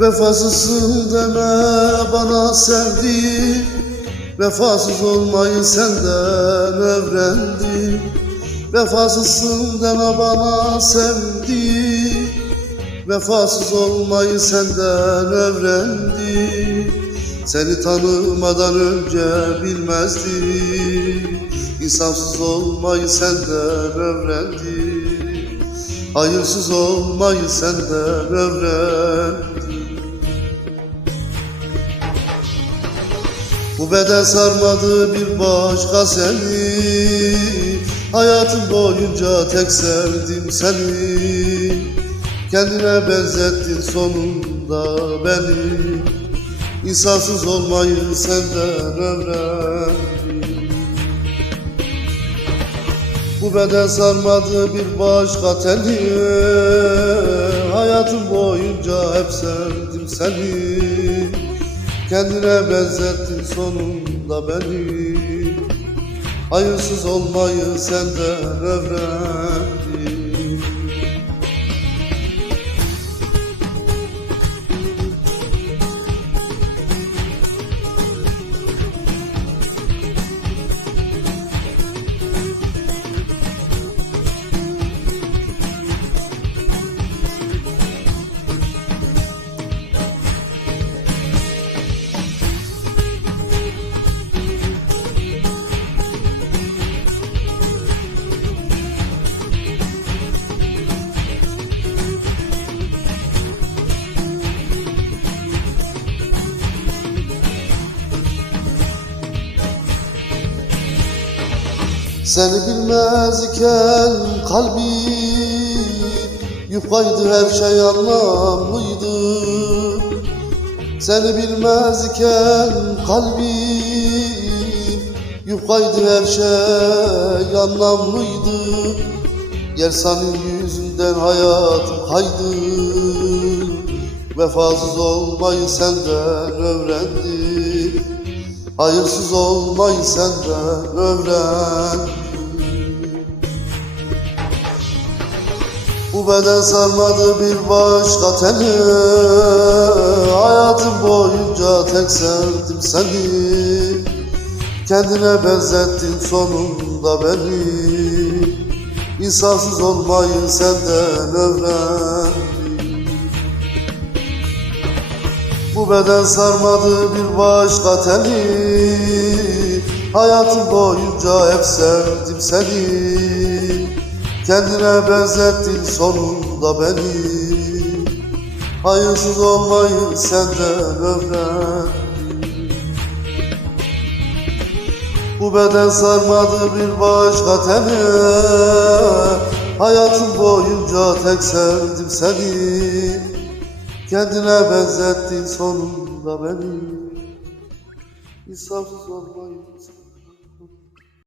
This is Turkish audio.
Vefasızsın deme bana sevdiğim. Vefasız olmayı senden öğrendim. Vefasızsın deme bana sevdiğim. Vefasız olmayı senden öğrendim. Seni tanımadan önce bilmezdim. İnsafsız olmayı senden öğrendim. Hayırsız olmayı senden öğrendim Bu beden sarmadı bir başka seni. Hayatım boyunca tek sevdim seni. Kendine benzettin sonunda beni. İnsafsız olmayı senden öğrendim. Bu beden sarmadı bir başka teni. Hayatım boyunca hep sevdim seni Kendine benzettin sonunda beni. Hayırsız olmayı senden öğrendim Seni bilmez iken kalbim Yufkaydı her şey anlamlıydı. Seni bilmez iken kalbim Yufkaydı her şey anlamlıydı. Yer senin yüzünden hayatım kaydı. Vefasız olmayı senden öğrendim Hayırsız olmayı senden öğrendim Bu beden sarmadı bir başka teni Hayatım boyunca tek sevdim seni. Kendine benzettin sonunda beni. İnsafsız olmayı senden öğrendim Bu beden sarmadı bir başka teni Hayatım boyunca hep sevdim seni. Kendine benzettin sonunda beni. Hayırsız olmayı senden öğrendim. Bu beden sarmadı bir başka teni Hayatım boyunca tek sevdim seni Kendine benzettin sonunda beni. İnsafsız olmayı